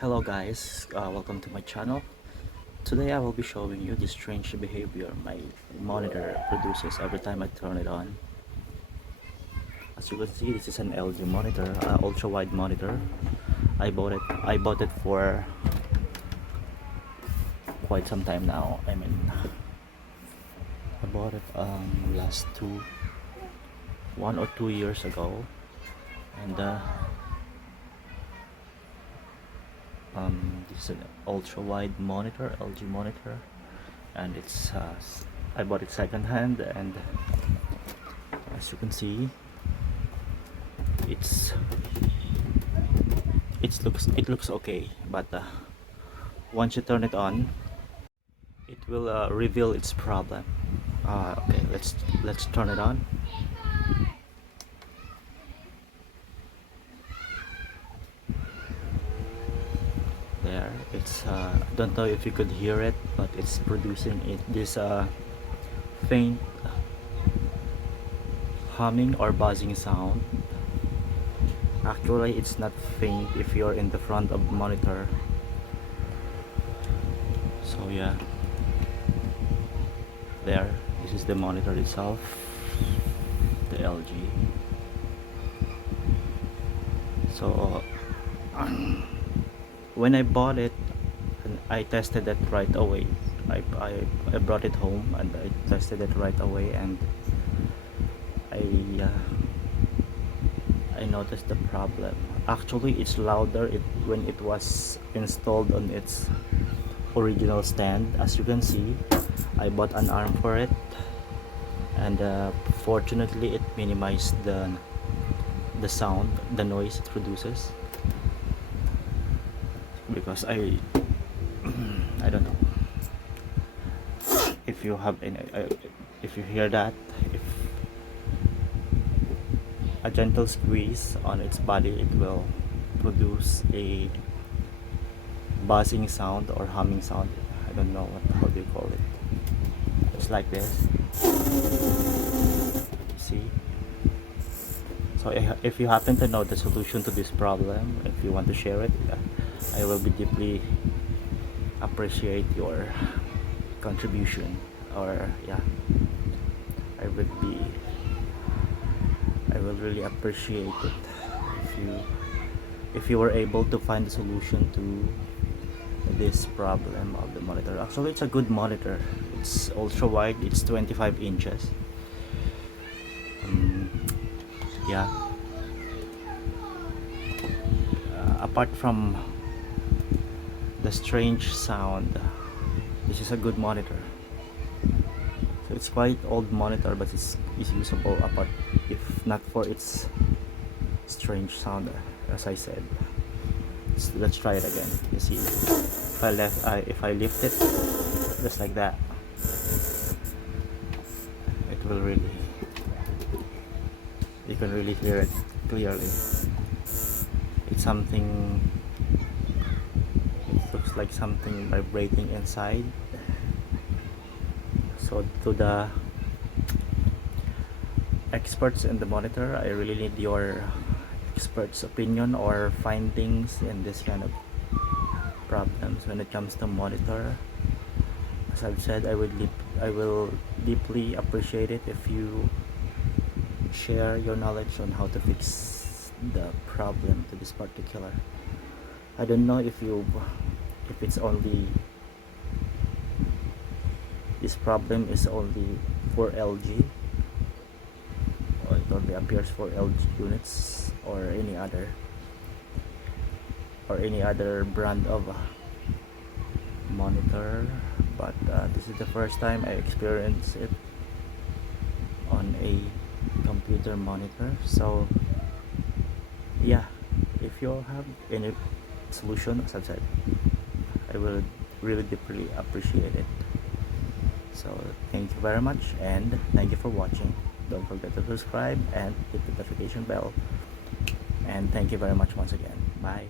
Hello guys, welcome to my channel. Today I will be showing you the strange behavior my monitor produces every time I turn it on. As you can see, this is an LG monitor, ultra wide monitor. I bought it for quite some time now. I bought it last 1 or 2 years ago, and this is an ultra wide monitor, LG monitor, and I bought it secondhand, and as you can see, it's it looks okay, but once you turn it on, it will reveal its problem. Okay, let's turn it on. There, it's don't know if you could hear it, but it's producing this faint humming or buzzing sound. Actually, it's not faint if you're in the front of the monitor. So yeah, there, this is the monitor itself, the LG. So when I bought it, and I tested it right away. I brought it home and I tested it right away, and I uh, I noticed the problem. Actually, it's louder when it was installed on its original stand. As you can see, I bought an arm for it, and fortunately it minimized the sound, the noise it produces, because I don't know if you have any if you hear that, if a gentle squeeze on its body, it will produce a buzzing sound or humming sound. I don't know how do you call it. It's like this, see. So if you happen to know the solution to this problem, if you want to share it, I will be deeply appreciate your contribution. Or yeah, I would be I will really appreciate it if you were able to find the solution to this problem of the monitor. Actually, it's a good monitor. It's ultra wide, it's 25 inches. Yeah, apart from the strange sound, this is a good monitor. So it's quite old monitor, but it's usable, apart if not for its strange sound, as I said. Let's try it again. You see, if I lift it just like that, it will really, you can really hear it clearly. It's something, it looks like something vibrating inside. So to the experts in the monitor, I really need your experts' opinion or findings in this kind of problems when it comes to monitor. As I've said, I will deeply appreciate it if you share your knowledge on how to fix the problem to this particular. I don't know if it's only, this problem is only for LG, or it only appears for LG units, or any other brand of monitor, but this is the first time I experience it on a computer monitor. So yeah, if you have any solution, as I said, I will really deeply appreciate it. So thank you very much, and thank you for watching. Don't forget to subscribe and hit the notification bell, and thank you very much once again. Bye.